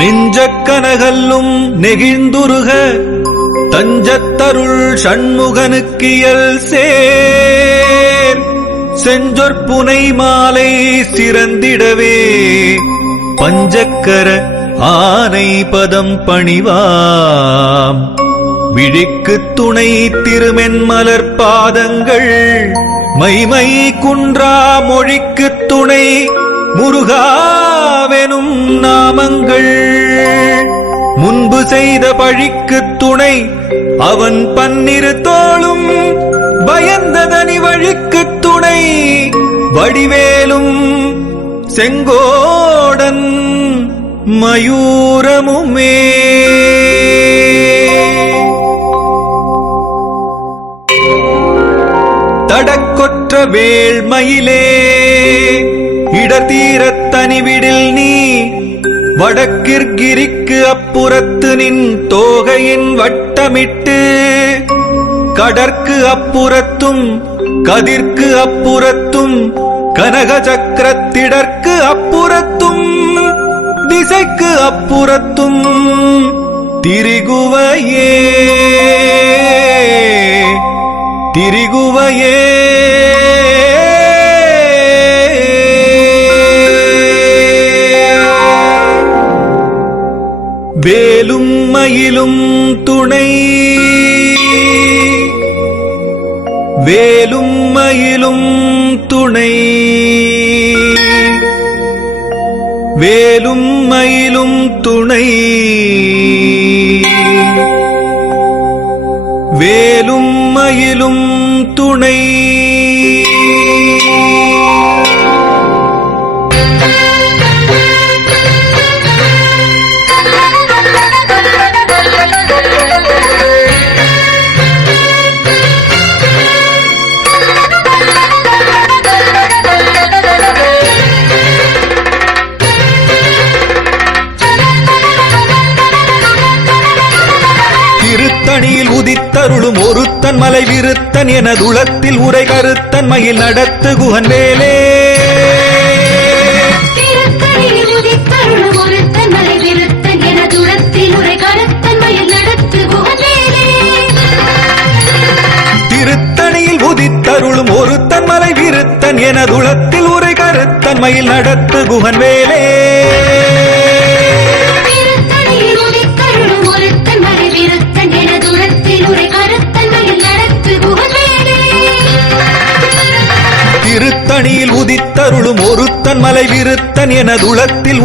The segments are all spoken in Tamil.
நெஞ்சக்கனகல்லும் நெகிழ்ந்துருக தஞ்சத்தருள் சண்முகனுக்கியல் சேர் செஞ்சொற்புனை மாலை சிறந்திடவே பஞ்சக்கர ஆனை பதம் பணிவாம் விழிக்குத் துணை திருமென்மலர் பாதங்கள் மைமை குன்றா மொழிக்குத் துணை முருகாவெனும் நாமங்கள் முன்பு செய்த பழிக்குத் துணை அவன் பன்னிரு தோளும் பயந்ததனி வழிக்குத் துணை வடிவேலும் செங்கோடன் மயூரமுமே. தடக்கொற்ற வேள்மயிலே இடத்தீரத் தனிவிடில் நீ வடக்கிற்கிரிக்கு அப்புறத்து நின் தோகையின் வட்டமிட்டு கடற்கு அப்புறத்தும் கதிர்க்கு அப்புறத்தும் கனக சக்கரத்திடற்கு அப்புறத்தும் திசைக்கு அப்புறத்தும் திரிகுவையே திரிகுவையே. வேலும் மயிலும் துணை வேலும் மயிலும் துணை வேலும் மயிலும் துணை வேலும் மயிலும் துணை. திருத்தணியில் உதித்தருளும் ஒருத்தன் மலை விருத்தன் என துளத்தில் உரை கருத்தன் மயில் நடத்து குகன் வேலே. திருத்தணியில் உதித்தருளும் ஒருத்தன் மலை விருத்தன் என துளத்தில் உரை கருத்தன் மயில் நடத்து குகன் வேலே. திருத்தணியில் உதித்தருளும் ஒருத்தன் மலை விருத்தன் என துளத்தில் உரை கருத்தன் மயில் நடத்து குகன் வேலே. திருத்தணியில் உதித்தருளும் ஒருத்தன் மலை விருத்தன் என துளத்தில் உரை கருத்தன் மயில் நடத்து குகன் வேலே. திருத்தணியில் உதித்தருளும் ஒருத்தன் மலை விருத்தன் என துளத்தில்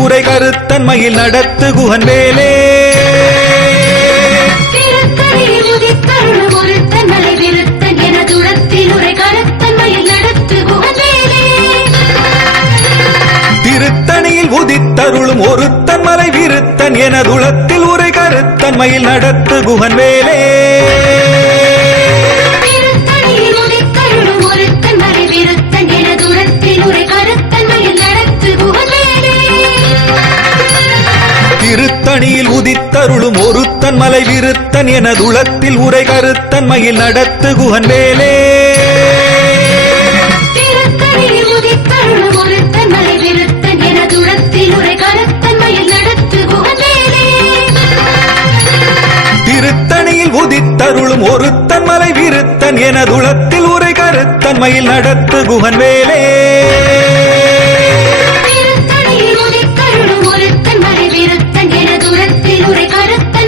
உரை கருத்தன் மயில் நடத்து குகன் வேலே. திருத்தணியில் உதித்தருளும் ஒருத்தன் மலை விருத்தன் என துளத்தில் உரை கருத்தன் மயில் நடத்து குகன் வேலே. திருத்தணியில் உதித்தருளும் ஒருத்தன் மலை விருத்தன் என துளத்தில் உரை கருத்தன் மயில் நடத்து குகன் வேலே. திருத்தணியில் உதித்தருளும் ஒருத்தன் மலை விருத்தன் என துளத்தில் உரை கருத்தன் மயில் நடத்து குகன் வேலே. திருத்தணியில் உதித்தருளும் ஒருத்தன் மலை விருத்தன் என துளத்தில் உரை கருத்தன்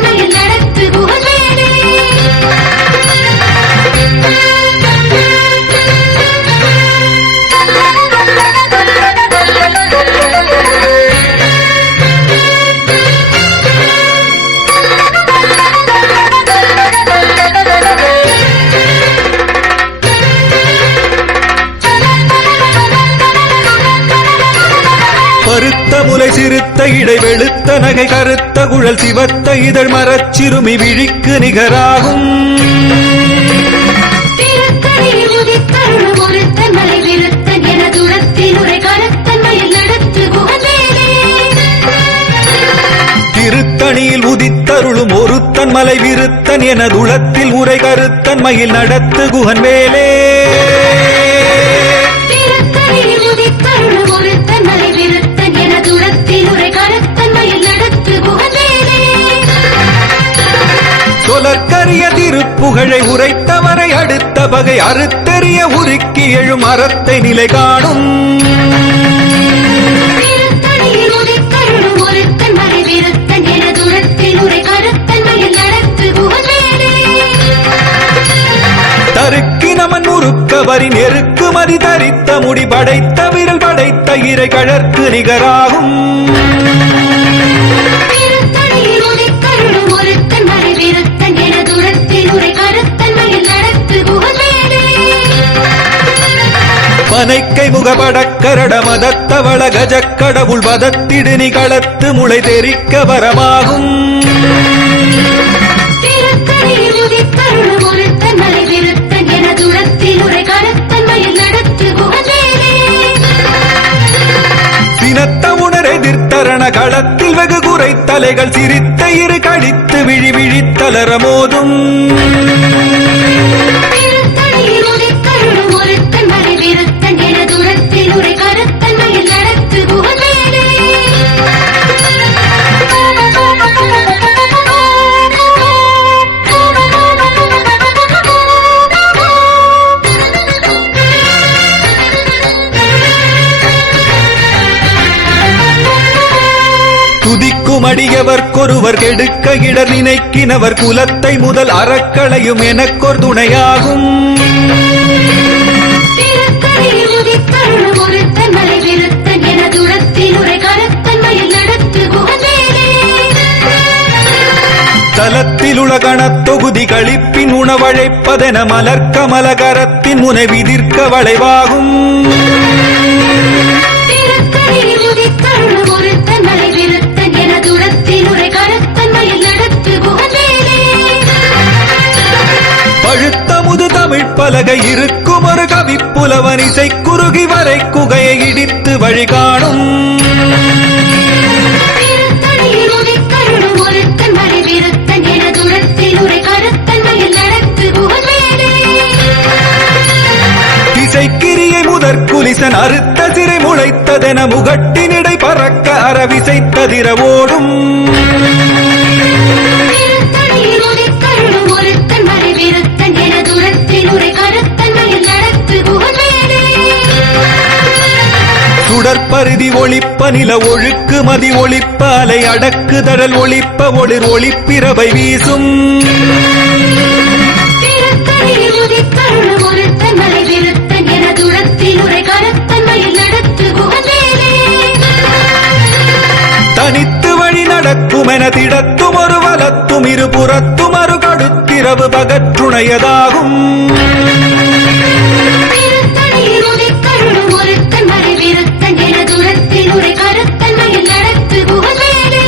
மயில் நடத்து குகன் வேலே. பருத்த முலை சிறுத்த இடை வெளுத்த நகை கருத்த குழல் சிவத்த இதழ் மரச்சிறுமி விழிக்கு நிகராகும். திருத்தணியில் உதித்தருளும் ஒருத்தன் மலை விருத்தன் என துளத்தில் உரை கருத்தன் மயில் நடத்து குகன் வேலே. திருத்தணியில் உதித்தருளும் ஒருத்தன் மலை விருத்தன் என துளத்தில் உரை கருத்தன் மயில் நடத்து குகன் வேலே. திருத்தணியில் உதித்தருளும் ஒருத்தன் மலை விருத்தன் என துளத்தில் உரை கருத்தன் மயில் நடத்து குகன் பகை அறுத்தெறிய உருக்கி எழும் அறத்தை நிலை காணும் திருத்தணியில் உதித்தருளும் ஒருத்தன் மலை விருத்தன் என துரத்தில் உரை கருத்தன் மயில் நடத்து குகவேலே தருக்கி நமன் முறுக்க வரி நெருக்கு மதி தரித்த முடி படைத்த விரல் படைத்த இறை கழற்கு நிகராகும் திருத்தணியில் உதித்தருளும் ஒருத்தன் மலை விருத்தன் என துரத்தில் உரை கருத்தன் மயில் நடத்து குகவேலே பனைக்கை முகபடக்கரட மதத்தவள கஜக்கடவுள் வதத்திடு நிகளத்து முளை தெரிக்க வரமாகும் திருத்தணியில் உதித்தருளும் ஒருத்தன் மலை விருத்தன் என துரத்தில் உரை கருத்தன் மயில் நடத்து குகவேலே சினத்த உணர் எதிர்த்தரண களத்தில் வெகு குறை தலைகள் சிரித்த இரு கடித்து விழி விழித்தலர மோதும் திருத்தணியில் உதித்தருளும் ஒருத்தன் மலை விருத்தன் என துரத்தில் உரை கருத்தன் மயில் நடத்து குகவேலே துதிக்கும் அடியவர்க்கொருவர் கெடுக்க இடர் நினைக்கினவர் குலத்தை முதல் அறக்களையும் எனக்கொரு துணையாகும் திருத்தணியில் உதித்தருளும் ஒருத்தன் மலை விருத்தன் என துரத்தில் உரை கருத்தன் மயில் நடத்து குகவேலே தலத்தில் உலகணத் தொகுதி களிப்பின் உணவழைப்பதென மலர்க்கமலகரத்தின் முனை விதிர்க்க வளைவாகும் திருத்தணியில் உதித்தருளும் ஒருத்தன் மலை விருத்தன் என துரத்தில் உரை கருத்தன் மயில் நடத்து குகவேலே பழுத்த முது தமிழ் பலகை இருக்கும் ஒரு கவிப்புலவன் இசை குறுகி வரை குகையை இடித்து வழி காணும் திருத்தணியில் உதித்தருளும் ஒருத்தன் மலை விருத்தன் என துரத்தில் உரை கருத்தன் மயில் நடத்து குகவேலே திசைக்கிரியை முதற் குலிசன் அறுத்த சிறை முளைத்ததென முகட்டினிடை பறக்க அறவிசைத்ததிர ஓடும் திருத்தணியில் உதித்தருளும் ஒருத்தன் மலை விருத்தன் என துரத்தில் உரை கருத்தன் மயில் நடத்து குகவேலே சுடற்பருதி ஒளிப்ப நில ஒழுக்கு மதி ஒளிப்ப அலை அடக்குதழல் ஒளிப்ப ஒளிர் ஒளிப்பிரவை வீசும் திருத்தணியில் உதித்தருளும் ஒருத்தன் மலை விருத்தன் என துரத்தில் உரை கருத்தன் மயில் நடத்து குகவேலே தனித்து வழி நடக்கும் என திடத்தும் ஒரு வலத்தும் இருபுறத்தும் அரு கடுத்திரவு பகற்றுணையதாகும் திருத்தணியில் உதித்தருளும் ஒருத்தன் மலை விருத்தன் என துரத்தில் உரை கருத்தன் மயில் நடத்து குகவேலே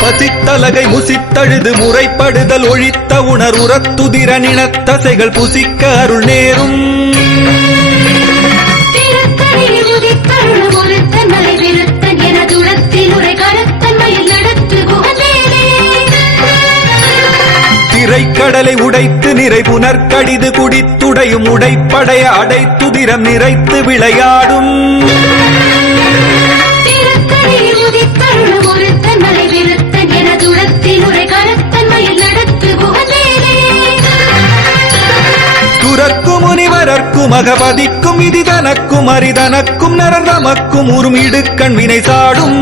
பசித்தலகை முசித்தழுது முறைப்படுதல் ஒழித்த உணர் உரத்துதிர நினத்தசைகள் புசிக்க அருள் நேரும் திருத்தணியில் உதித்தருளும் ஒருத்தன் மலை விருத்தன் என துரத்தில் உரை கருத்தன் மயில் நடத்து குகவேலே திரைக்கடலை உடைத்து நிறை புனர்கடிது குடித்துடையும் உடைப்படைய அடைத்துதிரம் நிறைத்து விளையாடும் திருத்தணியில் உதித்தருளும் ஒருத்தன் மலை விருத்தன் என துரத்தில் உரை கருத்தன் மயில் நடத்து குகவேலே துறக்கும் முனிவரர்க்கும் அகபதிக்கும் விதி தனக்கும் அரிதனக்கும் நரர் தமக்கும் உறும் இடுக்கண் வினை சாடும்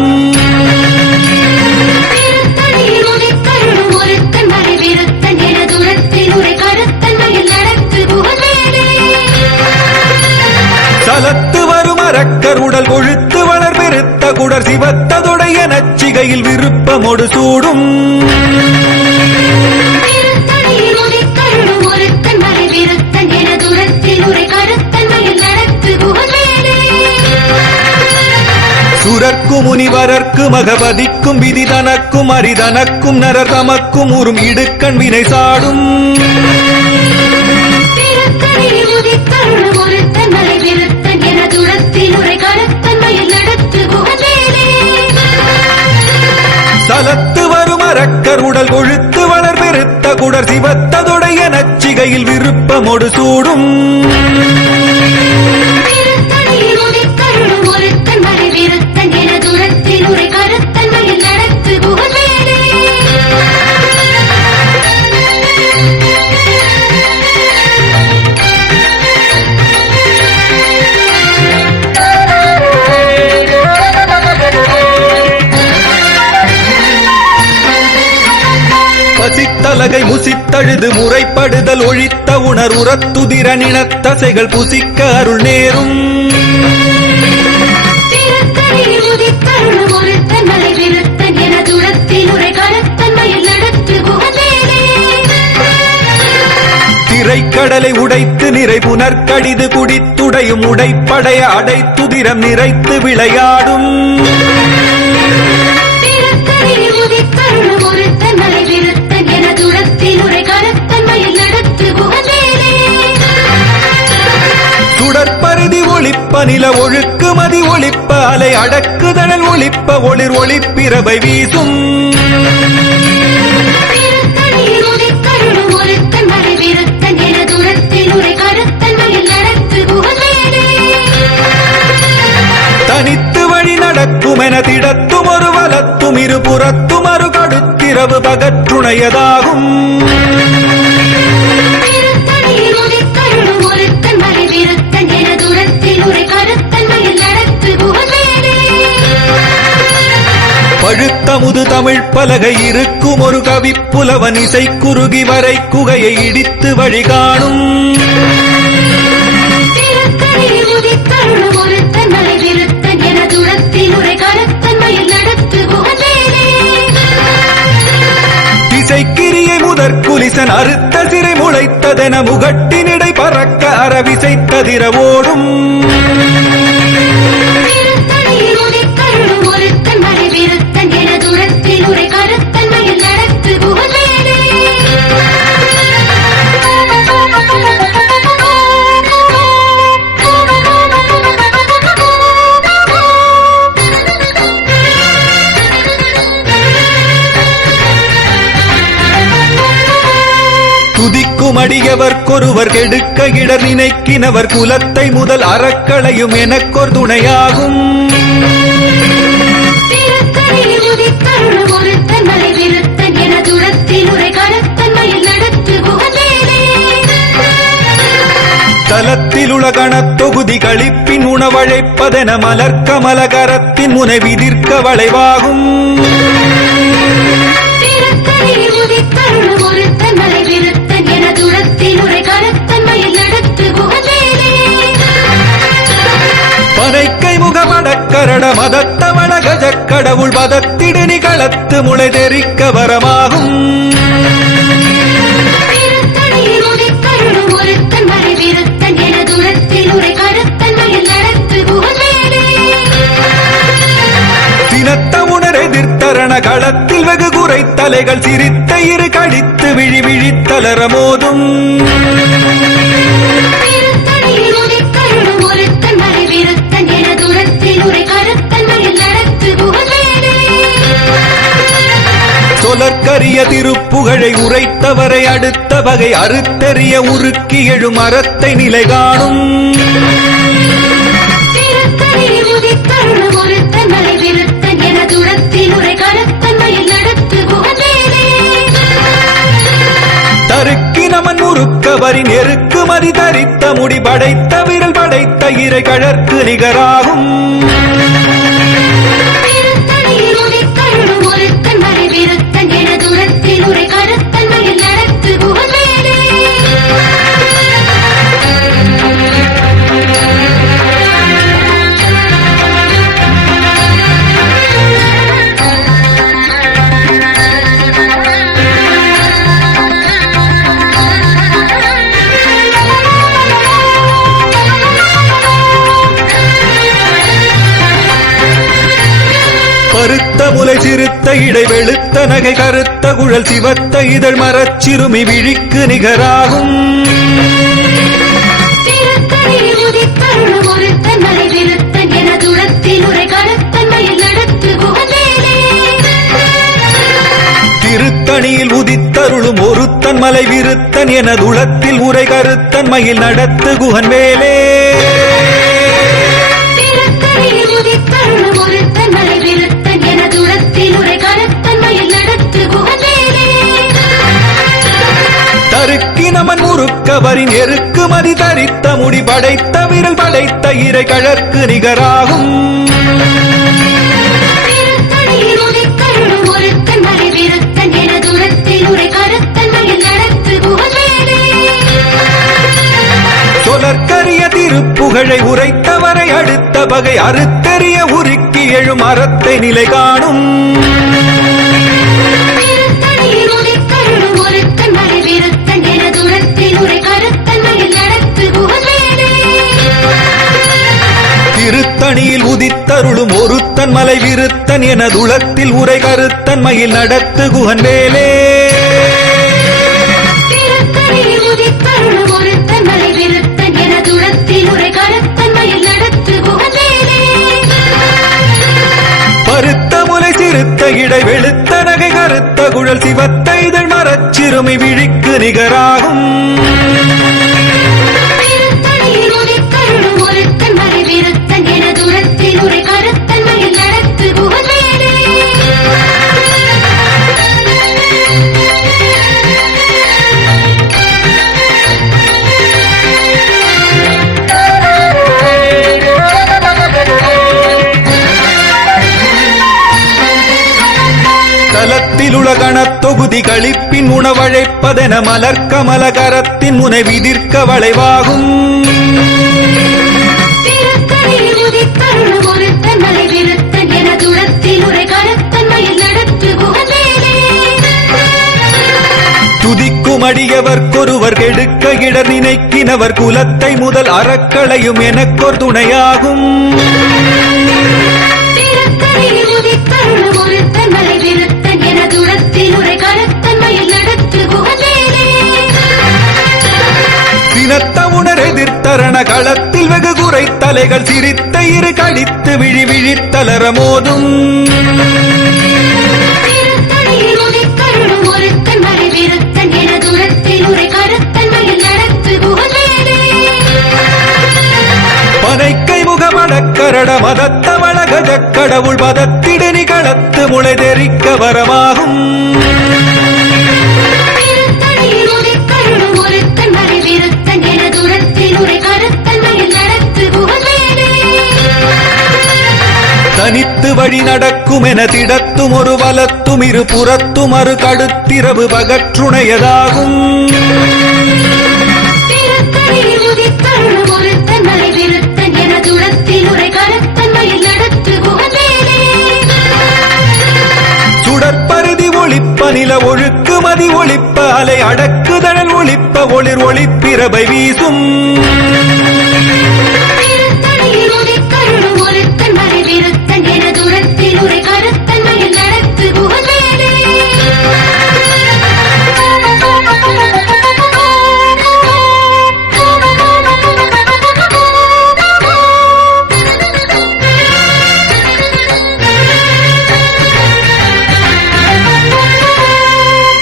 திருத்தணியில் உதித்தருளும் ஒருத்தன் மலை விருத்தன் என துரத்தில் உரை கருத்தன் மயில் நடத்து குகவேலே சலத்து வரும் அரக்கர் உடல் கொழுத்து வளர் பெருத்த குடர் சிவத்ததொடைய நச்சிகையில் விருப்பமொடு சூடும் திருத்தணியில் உதித்தருளும் ஒருத்தன் மலை விருத்தன் என துரத்தில் உரை கருத்தன் மயில் நடத்து குகவேலே சுரர்க்கும் முனிவரர்க்கும் அகபதிக்கும் விதி தனக்கும் அரிதனக்கும் நரர் தமக்கும் உறும் இடுக்கண் வினை சாடும் திருத்தணியில் உதித்தருளும் ஒருத்தன் மலை விருத்தன் என துரத்தில் உரை கருத்தன் மயில் நடத்து குகவேலே கலத்து வரும் அரக்கர் உடல் கொழுத்து வளர் பெருத்த குடர் சிவத்ததொடைய நச்சிகையில் விருப்பமொடு சூடும் திருத்தணியில் உதித்தருளும் ஒருத்தன் மலை விருத்தன் என துரத்தில் உரை கருத்தன்மையில் நடத்து புகழ்வேலே. பசித்தலகை முசித்தழுது முறைப்படுதல் ஒழித்த உணர் உரத்துதிர நினத்தசைகள் புசிக்க அருள் நேரும் திருத்தணியில் உதித்தருளும் ஒருத்தன் மலை விருத்தன் என துரத்தில் உரை கருத்தன்மையில் நடத்து புகழ்வேலே. திரைக்கடலை உடைத்து நிறை புனர்கடிது குடித்துடையும் உடைப்படைய அடைத்துதிரம் நிறைத்து விளையாடும் திருத்தணியில் உதித்தருளும் ஒருத்தன் மலை விருத்தன் என துரத்தில் உரை கருத்தன்மையில் நடத்து புகழ்வேலே. சுடற்பருதி ஒளிப்ப நில ஒழுக்கு மதி ஒளிப்ப அலை அடக்குதழல் ஒளிப்ப ஒளிர் ஒளிப்பிரபை வீசும் திருத்தணியில் உதித்தருளும் ஒருத்தன் மலை விருத்தன் என துரத்தில் உரை கருத்தன்மையில் நடத்து புகழ்வேலே. தனித்து வழி நடக்கும் என திடத்தும் ஒரு வலத்தும் இருபுறத்தும் அரு கடுத்திரவு பகற்றுணையதாகும் திருத்தணியில் உதித்தருளும் ஒருத்தன் மலை விருத்தன் என துரத்தில் உரை கருத்தன்மையில் நடத்து புகழ்வேலே. பழுத்தமுது தமிழ் பலகை இருக்கும் ஒரு கவிப்புலவன் இசை குறுகி வரை குகையை இடித்து வழி காணும் திருத்தணியில் உதித்தருளும் ஒருத்தன் மலை விருத்தன் என துரத்தில் உரை கருத்தன்மையில் நடத்து புகழ்வேலே. திசைக்கிரியை முதற் குலிசன் அறுத்த சிறை முளைத்ததென முகட்டினிடை பறக்க அறவிசைத்ததிர ஓடும் திருத்தணியில் உதித்தருளும் ஒருத்தன் மலை விருத்தன் என துரத்தில் உரை கருத்தன்மையில் நடத்து புகழ்வேலே. துதிக்கும் அடியவர்க்கொருவர் கெடுக்க இடர் நினைக்கினவர் குலத்தை முதல் அறக்களையும் எனக்கொரு துணையாகும் திருத்தணியில் உதித்தருளும் ஒருத்தன் மலை விருத்தன் என துரத்தில் உரை கருத்தன்மையில் நடத்து புகழ்வேலே. தலத்தில் உலகணத் தொகுதி களிப்பின் உணவழைப்பதென மலர்க்கமலகரத்தின் முனை விதிர்க்க வளைவாகும் திருத்தணியில் உதித்தருளும் ஒருத்தன் மலை விருத்தன் என துரத்தில் உரை கருத்தன்மையில் நடத்து புகழ்வேலே. பனைக்கை முகமடக்கரட மதத்தவள கஜக்கடவுள் பதத்திடு நிகளத்து முளை தெரிக்க வரமாகும் திருத்தணியில் உதித்தருளும் ஒருத்தன் மலை விருத்தன் என துரத்தில் உரை கருத்தன்மையில் நடத்து புகழ்வேலே. சினத்த உணர் எதிர்த்தரண களத்தில் வெகு குறை தலைகள் சிரித்த இரு கடித்து விழி விழித்தலர மோதும் திருத்தணியில் உதித்தருளும் ஒருத்தன் மலை விருத்தன் என துரத்தில் உரை கருத்தன்மையில் நடத்து புகழ்வேலே. சொலற்கரிய திருப்புகழை உரைத்தவரை அடுத்த வகை அறுத்தெறிய உருக்கி எழும் அறத்தை நிலை காணும் திருத்தணியில் உதித்தருளும் ஒருத்தன் மலை விருத்தன் என துரத்தில் உரை கருத்தன்மையில் நடத்து புகழ்வேலே. தருக்கி நமன் முறுக்கவரின் எருக்கு மதி தரித்த முடி படைத்த விரல் படைத்த இறை கழற்கு நிகராகும் திருத்தணியில் உதித்தருளும் ஒருத்தன் மலை விருத்தன் என துரத்தில் உரை கருத்தன்மையில் நடத்து புகழ்வேலே. பருத்த முலை சிறுத்த இடை வெளுத்த நகை கருத்த குழல் சிவத்த இதழ் மரச்சிறுமி விழிக்கு நிகராகும் திருத்தணியில் உதித்தருளும் ஒருத்தன் மலை விருத்தன் என துரத்தில் உரை கருத்தன்மையில் நடத்து புகழ்வேலே. திருத்தணியில் உதித்தருளும் ஒருத்தன் மலை விருத்தன் எனதுளத்தில் உரை கருத்தன் மயில் நடத்து குகன் வேலே திருத்தணியில் உதித்தருளும் ஒருத்தன் மலை விருத்தன் எனதுளத்தில் உரை கருத்தன் மயில் நடத்து குகன் வேலே தருக்கி நமன் முறுக்கவரின் எருக்கு மதி தரித்த முடி படைத்த விரல் படைத்த இறை கழற்கு நிகராகும் திருத்தணியில் உதித்தருளும் ஒருத்தன் மலை விருத்தன் எனதுளத்தில் உரை கருத்தன் மயில் நடத்து குகன் வேலே சொலற்கரிய திருப்புகழை உரைத்தவரை அடுத்த பகை அறுத்தெறிய உருக்கி எழும் அறத்தை நிலை காணும் திருத்தணியில் உதித்தருளும் ஒருத்தன் மலை விருத்தன் எனதுளத்தில் உரை கருத்தன் மயில் நடத்து குகன் வேலே திருத்தணியில் உதித்தருளும் ஒருத்தன் மலை விருத்தன் எனதுளத்தில் உரை கருத்தன் மயில் நடத்து குகன் வேலே திருத்தணியில் உதித்தருளும் ஒருத்தன் மலை விருத்தன் எனதுளத்தில் உரை கருத்தன் மயில் நடத்து குகன் வேலே பருத்த முலை சிறுத்த இடை வெளுத்த நகை கருத்த குழல் சிவத்த இதழ் மரச்சிறுமி விழிக்கு நிகராகும் திருத்தணியில் உதித்தருளும் ஒருத்தன் மலை விருத்தன் எனதுளத்தில் உரை கருத்தன் மயில் நடத்து குகன் வேலே தலத்திலுள கணத்தொகுதி களிப்பின் உணவழைப்பதென மலர்க்கமல கரத்தின் முனை விதிர்க்க வளைவாகும் திருத்தணியில் உதித்தருளும் ஒருத்தன் மலை விருத்தன் எனதுளத்தில் உரை கருத்தன் மயில் நடத்து குகன் வேலே துதிக்கும் அடியவர்க்கொருவர் கெடுக்க இடர் நினைக்கினவர் குலத்தை முதல் அறக்களையும் எனக்கொரு துணையாகும் திருத்தணியில் உதித்தருளும் ஒருத்தன் மலை விருத்தன் எனதுளத்தில் உரை கருத்தன் மயில் நடத்து குகன் வேலே சினத்த உணர் எதிர்த்தரண களத்தில் வெகு குறை தலைகள் சிரித்த இரு கடித்து விழி விழித்தளர மோதும் திருத்தணியில் உதித்தருளும் ஒருத்தன் மலை விருத்தன் எனதுளத்தில் உரை கருத்தன் மயில் நடத்து குகன் வேலே பனைக்கை முகமடக்கரட மதத்த வளகஜ கடவுள் பதத்திடு நிகழத்து முளை தெரிக்க வரமாகும் திருத்தணியில் உதித்தருளும் ஒருத்தன் மலை விருத்தன் எனதுளத்தில் உரை கருத்தன் மயில் நடத்து குகன் வேலே தனித்து வழி நடக்கும் என திடத்தும் ஒரு வலத்தும் இரு புறத்தும் அரு கடுத்திரவு பகற்றுணையதாகும் திருத்தணியில் உதித்தருளும் ஒருத்தன் மலை விருத்தன் எனதுளத்தில் உரை கருத்தன் மயில் நடத்து குகன் வேலே சுடற்பருதி ஒளிப்ப நில ஒழுக்கு மதி ஒளிப்ப அலை அடக்குதழல் ஒளிப்ப ஒளிர் ஒளிப்பிரபை வீசும் திருத்தணியில் உதித்தருளும் ஒருத்தன் மலை விருத்தன் எனதுளத்தில் உரை கருத்தன் மயில் நடத்து குகன் வேலே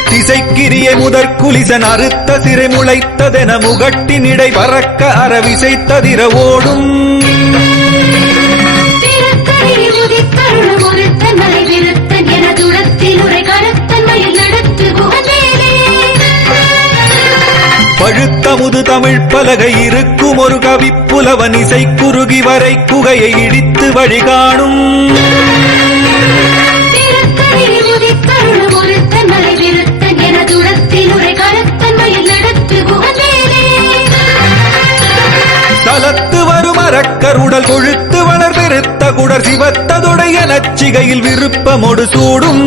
திசைக்கிரிய முதற் குலிசன் அறுத்த சிறை முளைத்ததென முகட்டின் இடை பறக்க அறவிசைத்ததிர ஓடும் திருத்தணியில் உதித்தருளும் ஒருத்தன் மலை விருத்தன் எனதுளத்தில் உரை கருத்தன் மயில் நடத்து குகன் வேலே பழுத்த முது தமிழ் பலகை இருக்கும் ஒரு கவிப்புலவன் இசை குறுகி வரை குகையை இடித்து வழிகாணும் திருத்தணியில் உதித்தருளும் ஒருத்தன் மலை விருத்தன் எனதுளத்தில் உரை கருத்தன் மயில் நடத்து குகன் வேலே தலத்து வரும் அறக்கருடல் கொழுத்து வளர் பெருத்த குடர் சிவத்ததொடைய நச்சிகையில் விருப்பமொடு சூடும்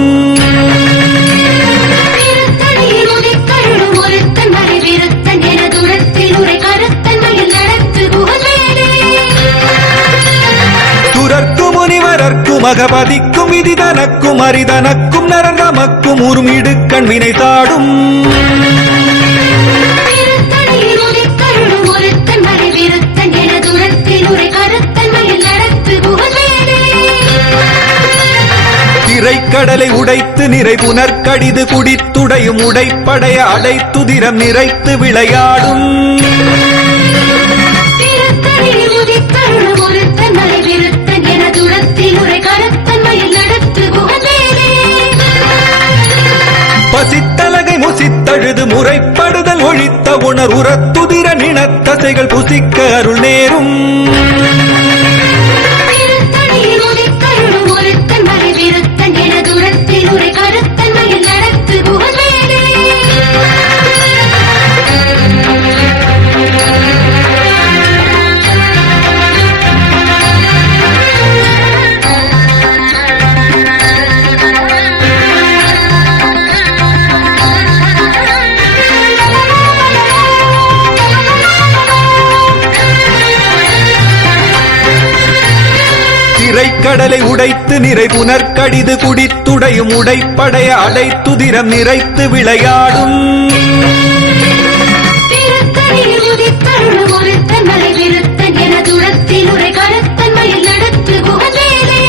திருத்தணியில் உதித்தருளும் ஒருத்தன் மலை விருத்தன் எனதுளத்தில் உரை கருத்தன் மயில் நடத்து குகன் வேலே சுரர்க்கும் முனிவரர்க்கும் அகபதிக்கும் விதி தனக்கும் அரிதனக்கும் நரங்கமக்கும் உருமிடுக்கண் வினை சாடும் திருத்தணியில் உதித்தருளும் ஒருத்தன் மலை விருத்தன் எனதுளத்தில் உரை கருத்தன் மயில் நடத்து குகன் வேலே திரைக்கடலை உடைத்து நிறை புனற்கடிது குடித்துடையும் உடைப்படைய அடைத்துதிரம் நிறைத்து விளையாடும் திருத்தணியில் உதித்தருளும் ஒருத்தன் மலை விருத்தன் எனதுளத்தில் உரை கருத்தன் மயில் நடத்து குகவேலே. பசித்தலகை முசித்தழுது முறைப்படுதல் ஒழித்த உணர் உரத்துதிர நினத்தசைகள் புசிக்க அருள் நேரும் திருத்தணியில் உதித்தருளும் ஒருத்தன் மலை விருத்தன் எனதுளத்தில் உரை கருத்தன் மயில் நடத்து குகவேலே. திரைக்கடலை உடைத்து நிறை புனற்கடிது குடித்துடையும் உடைப்படைய அடைத்துதிரம் நிறைத்து விளையாடும் திருத்தணியில் உதித்தருளும் ஒருத்தன் மலை விருத்தன் எனதுளத்தில் உரை கருத்தன் மயில் நடத்து குகவேலே.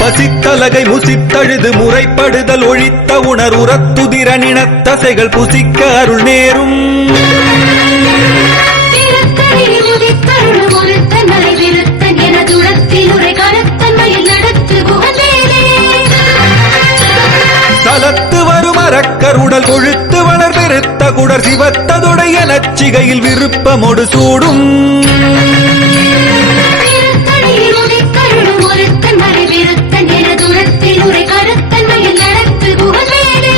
பசித்தலகை முசித்தழுது முறைப்படுதல் ஒழித்த உணர் உரத்துதிர நினத்தசைகள் புசிக்க அருள் நேரும் திருத்தணியில் உதித்தருளும் ஒருத்தன் மலை விருத்தன் எனதுளத்தில் உரை கருத்தன் மயில் நடத்து குகவேலே. சலத்து வரும் அரக்கருடல் கொழுத்து வளர் பெருத்த குடர் சிவத்ததுடைய நச்சிகையில் விருப்பமொடு சூடும் திருத்தணியில் உதித்தருளும் ஒருத்தன் மலை விருத்தன் எனதுளத்தில் உரை கருத்தன் மயில் நடத்து குகவேலே.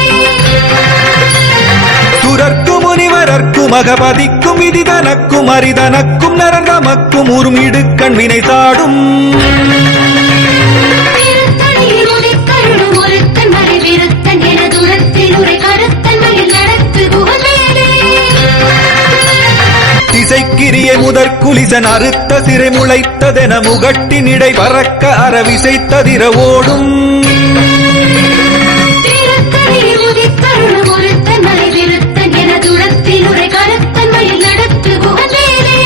சுரர்க்கு முனிவரர்க்கும் அகபதிக்கும் விதி தனக்கும் அரிதனக்கும் நரந்தமக்கும் உறும் இடுக்கண் வினை சாடும் திருத்தணியில் உதித்தருளும் ஒருத்தன் மலை விருத்தன் எனதுளத்தில் உரை கருத்தன் மயில் நடத்து குகவேலே. திசைக்கிரிய முதற்குலிசன் அறுத்த சிறை முளைத்ததென முகட்டினிடை பறக்க அறவிசைத்ததிர ஓடும் திருத்தணியில் உதித்தருளும் ஒருத்தன் மலை விருத்தன் எனதுளத்தில் உரை கருத்தன் மயில் நடத்து குகவேலே.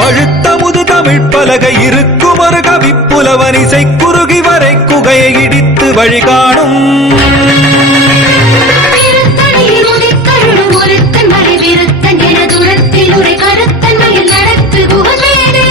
பழுத்த முது தமிழ் பலகை இருக்கும் ஒரு கவிப்புலவன் இசை குறுகி வரை குகையை இடித்து வழிகாணும் திருத்தணியில் உதித்தருளும் ஒருத்தன் மலை விருத்தன் எனதுளத்தில் உரை கருத்தன் மயில் நடத்து குகவேலே.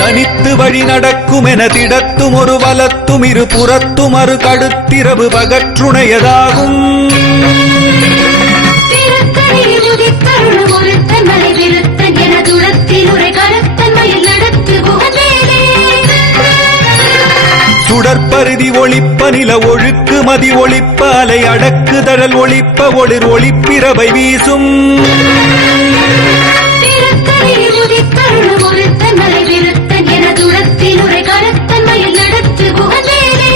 தனித்து வழி நடக்கும் என திடத்தும் ஒரு வலத்தும் இரு புறத்தும் அரு கடுத்திரவு பகற்றுணையதாகும் திருத்தணியில் உதித்தருளும் ஒருத்தன் மலை விருத்தன் எனதுளத்தில் உரை கருத்தன் மயில் நடத்து குகவேலே. சுடற்பருதி ஒளிப்ப நில ஒழுக்கு மதி ஒளிப்ப அலை அடக்குதழல் ஒளிப்ப ஒளிர் ஒளிப்பிரவை வீசும் திருத்தணியில் உதித்தருளும் ஒருத்தன் மலை விருத்தன் எனதுளத்தில் உரை கருத்தன் மயில் நடத்து குகவேலே.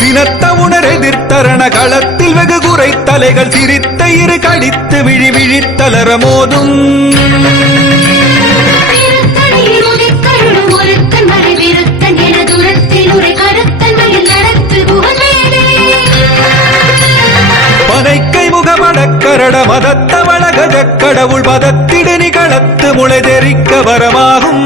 சினத்த உணர் எதிர்த்தரண களத்தில் வெகு குறை தலைகள் சிரித்த இரு கடித்து விழி விழித்தளர மோதும் திருத்தணியில் உதித்தருளும் ஒருத்தன் மலை விருத்தன் எனதுளத்தில் உரை கருத்தன் மயில் நடத்து குகவேலே. பனைக்கை முகமடக்கரட மதத்தவள கஜக் கடவுள் மதத்திடு நிகளத்து முளை தெரிக்க வரமாகும்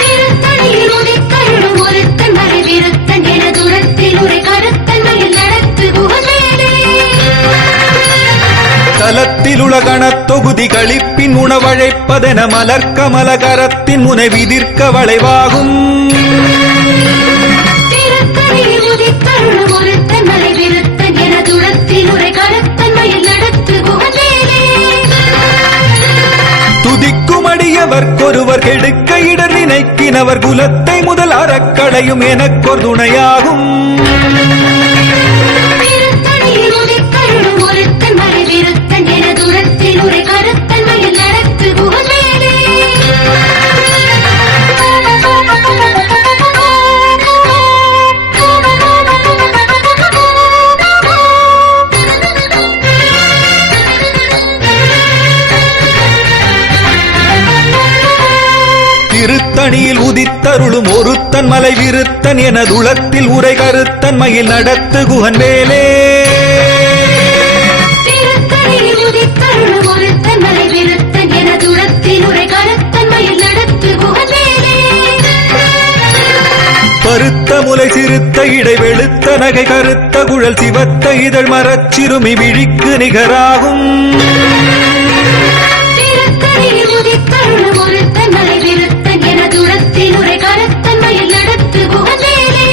திருத்தணியில் உதித்தருளும் ஒருத்தன் மலை விருத்தன் எனதுளத்தில் உரை கருத்தன் மயில் நடத்து குகவேலே. தலத்தில் உலகணத் தொகுதி களிப்பின் உணவழைப்பதென மலர்க்கமல கரத்தின் முனை விதிர்க்க வளைவாகும் திருத்தணியில் உதித்தருளும் ஒருத்தன் மலை விருத்தன் எனதுளத்தில் உரை கருத்தன் மயில் நடத்து குகவேலே. துதிக்கும் அடியவர்க்கொருவர் கெடுக்க இடர் நினைக்கினவர் குலத்தை முதல் அறக்களையும் எனக்கொரு துணையாகும் திருத்தணியில் உதித்தருளும் ஒருத்தன் மலை விருத்தன் எனதுளத்தில் உரை கருத்தன் மயில் நடத்து குகவேலே. திருத்தணியில் உதித்தருளும் ஒருத்தன் மலை விருத்தன் எனதுளத்தில் உரை கருத்தன் மயில் நடத்து குகன் வேலே. திருத்தணியில் உதித்தருளும் ஒருத்தன் மலை விருத்தன் எனதுளத்தில் உரை கருத்தன் மயில் நடத்து குகன் வேலே. பருத்த முலை சிறுத்த இடை வெளுத்த நகை கருத்த குழல் சிவத்த இதழ் மரச்சிறுமி விழிக்கு நிகராகும். திருத்தணியில் உதித்தருளும் ஒருத்தன் மலை விருத்தன் எனதுளத்தில் உரை கருத்தன் மயில் நடத்து குகன் வேலே.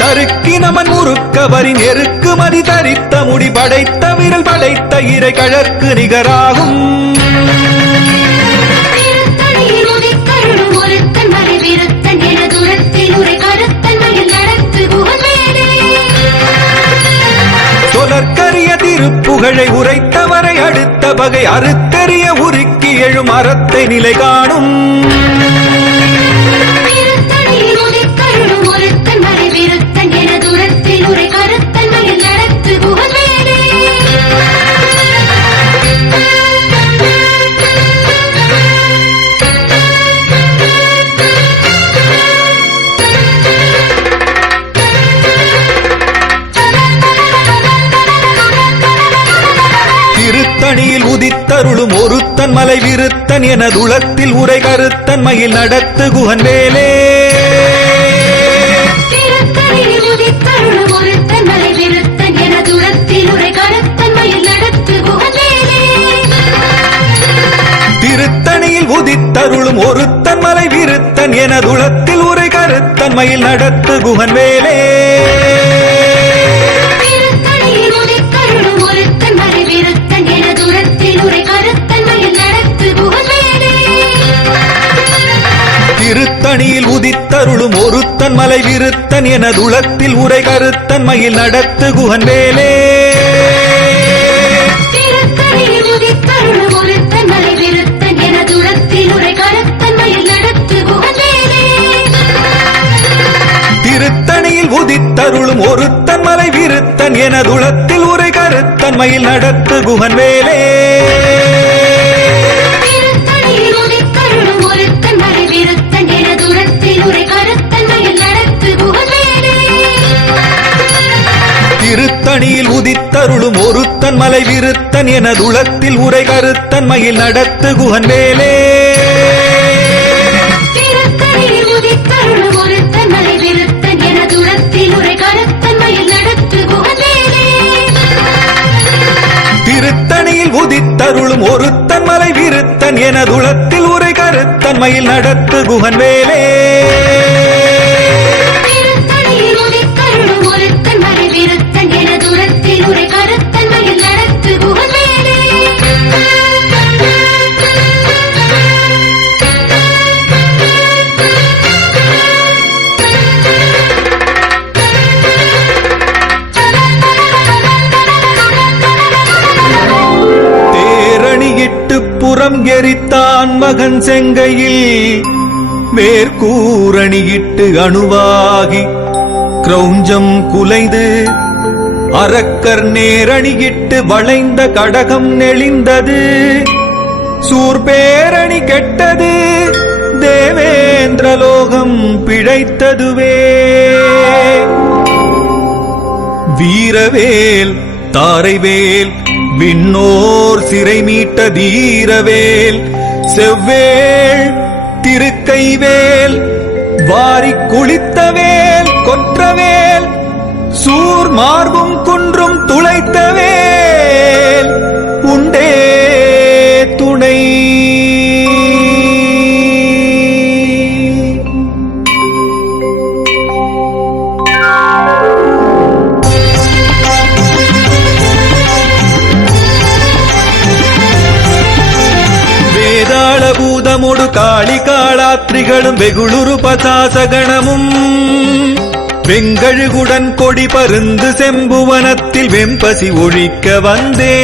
தருக்கினமன் முறுக்கவரின் எருக்கு மதி தரித்த முடி படைத்த விரல் படைத்த இறை கழற்கு நிகராகும். திருத்தணியில் உதித்தருளும் ஒருத்தன் மலை விருத்தன் எனதுளத்தில் உரை கருத்தன் மயில் நடத்து குகன் வேலே. சொலற்கரிய திருப்புகழை உரைத்தவரை அடுத்த வகை அறுத்தெறிய உருக்கி எழும் அறத்தை நிலை காணும். திருத்தணியில் உதித்தருளும் ஒருத்தன் மலை விருத்தன் எனதுளத்தில் உரை கருத்தன் மயில் நடத்து குகன் வேலே. திருத்தணியில் உதித்தருளும் ஒருத்தன் மலை விருத்தன் எனதுளத்தில் உரை கருத்தன் மயில் நடத்து குகன் வேலே. திருத்தணியில் உதித்தருளும் ஒருத்தன் மலை விருத்தன் எனதுளத்தில் உரை கருத்தன் மயில் நடத்து குகன் வேலே. திருத்தணியில் உதித்தருளும் ஒருத்தன் மலை விருத்தன் எனதுளத்தில் உரை கருத்தன் மயில் நடத்து குகன் வேலே. திருத்தணியில் உதித்தருளும் ஒருத்தன் மலை விருத்தன் எனதுளத்தில் உரை கருத்தன் மயில் நடத்து குகன் வேலே. திருத்தணியில் உதித்தருளும் ஒருத்தன் மலை விருத்தன் எனதுளத்தில் உரை கருத்தன் மயில் நடத்து குகன் வேலே. திருத்தணியில் உதித்தருளும் ஒருத்தன் மலை விருத்தன் எனதுளத்தில் உரை கருத்தன் மயில் நடத்து குகன் வேலே. திருத்தணியில் உதித்தருளும் ஒருத்தன் மலை விருத்தன் எனதுளத்தில் உரை கருத்தன் மயில் நடத்து குகன் வேலே. திருத்தணியில் உதித்தருளும் ஒருத்தன் மலை விருத்தன் எனதுளத்தில் உரை கருத்தன் மயில் நடத்து குகன் வேலே. திருத்தணியில் உதித்தருளும் ஒருத்தன் மலை விருத்தன் எனதுளத்தில் உரை கருத்தன் மயில் நடத்து குகன் வேலே. திருத்தணியில் உதித்தருளும் ஒருத்தன் மலை விருத்தன் எனதுளத்தில் உரை கருத்தன் மயில் நடத்து குகன் வேலே. திருத்தணியில் உதித்தருளும் ஒருத்தன் மலை விருத்தன் எனதுளத்தில் உரை கருத்தன் மயில் நடத்து குகன் வேலே. திருத்தணியில் உதித்தருளும் ஒருத்தன் மலை விருத்தன் எனதுளத்தில் உரை கருத்தன் மயில் நடத்து குகன் வேலே. தேரணியிட்டு புறம் எரித்தான் மகன் செங்கையில் மேற்கூரணியிட்டு அணுவாகி கிரௌஞ்சம் குலைந்து அரக்கர் நேரணியிட்டு வளைந்த கடகம் நெளிந்தது. சூர்பேரணி கெட்டது தேவேந்திரலோகம் பிழைத்ததுவே. வீரவேல் தாரைவேல் விண்ணோர் சிறை மீட்ட தீரவேல் செவ்வேள் திருக்கைவேல் வாரிக் குளித்தவேல் கொற்றவேல் சூர் மார்பும் குன்றும் துளைத்தவேல் உண்டே துணை. வேதாள பூதமுடு காளி காளாத்ரிகளும் வெகுளுரு பசாசகணமும் வெங்கழுகுடன் கொடி பருந்து செம்புவனத்தில் வெம்பசி ஒழிக்க வந்தே.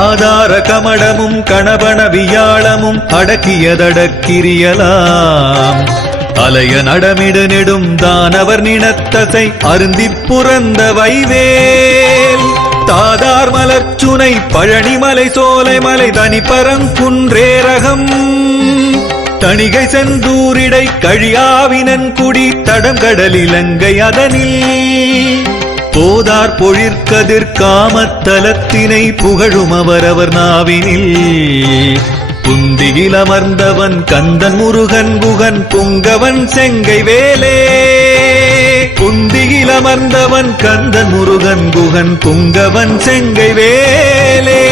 ஆதார கமடமும் கணபன வியாழமும் அடக்கியதடக்கிரியலாம். அலைய நடமிடு நெடும் தானவர் நினத்தசை அருந்திப் புறந்த வைவேல். தாதார் மலர்ச்சுனை பழனிமலை சோலைமலை தனிப்பரங்குன்றேரகம் தணிகை செந்தூரிடை கழியாவினன் குடி தடம் கடலிலங்கை அதனில் போதார் பொழிற்கதிர் காமத்தலத்தினை புகழும் அவரவர் நாவினில் புந்தியில் அமர்ந்தவன் கந்தன் முருகன் குகன் புங்கவன் செங்கை வேலே புந்தியில் அமர்ந்தவன் கந்தன் முருகன் குகன் புங்கவன் செங்கை வேலே